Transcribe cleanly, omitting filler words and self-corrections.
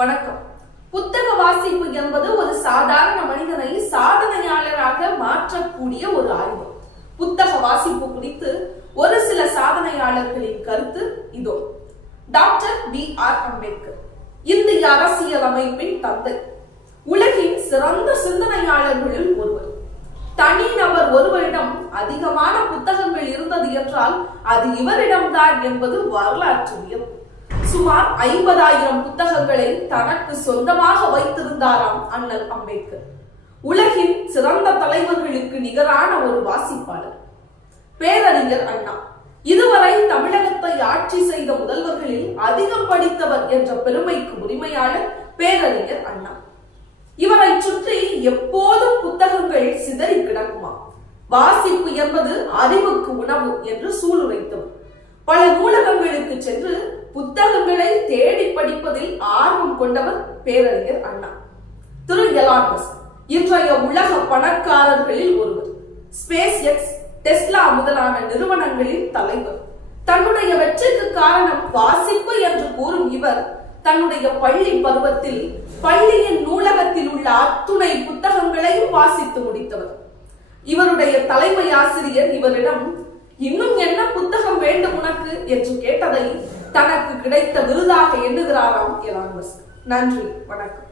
வணக்கம். புத்தக வாசிப்பு என்பது ஒரு சாதாரண மனிதனை சாதனையாளராக மாற்றக்கூடிய ஒரு ஆய்வு. புத்தக வாசிப்பு குறித்து ஒரு சில சாதனையாளர்களின் கருத்து இதோ. Doctor B.R. அம்பேத்கர் இந்திய அரசியல் அமைப்பின் தந்தை, உலகின் சிறந்த சிந்தனையாளர்களில் ஒருவர். தனிநபர் ஒருவரிடம் அதிகமான புத்தகங்கள் இருந்தது என்றால் அது இவரிடம்தான் என்பது வரலாற்று வியப்பு. சுமார் 50,000 புத்தகங்களை தனக்கு சொந்தமாக வைத்திருந்தாராம் அண்ணல் அம்பேத்கர். உலகின் சிறந்த தலைவர்களுக்கு நிகரான ஒரு வாசிப்பாளர். பேரறிஞர் அண்ணா இதுவரை தமிழகத்தை ஆட்சி செய்த முதல்வர்களில் அதிகம் படித்தவர் என்ற பெருமைக்கு உரிமையாளர் பேரறிஞர் அண்ணா. இவரை சுற்றி எப்போதும் புத்தகங்கள் சிதறி கிடக்குமா? வாசிப்பு என்பது அறிவுக்கு உணவு என்று சூளுரைத்தவர். பல நூலகங்களுக்கு சென்று புத்தகங்களை தேடி படிப்பதில் ஆர்வம் கொண்டவர் பேரறிஞர் அண்ணா. திரு எலான் மஸ்க் இன்றைய உலக பணக்காரர்களில் ஒருவர். ஸ்பேஸ் எக்ஸ், டெஸ்லா முதலான நிறுவனங்களின் தலைவர். தன்னுடைய வெற்றிக்கு காரணம் வாசிப்பு என்று கூறும் இவர் தன்னுடைய பள்ளி பருவத்தில் பள்ளியின் நூலகத்தில் உள்ள அத்துணை புத்தகங்களையும் வாசித்து முடித்தவர். இவருடைய தலைமை ஆசிரியர் இவரிடம் இன்னும் என்ன புத்தகம் வேண்டும் உனக்கு என்று கேட்டதை தனக்கு கிடைத்த விருதாக எண்ணுகிறாராம் எலான் மஸ்க். நன்றி, வணக்கம்.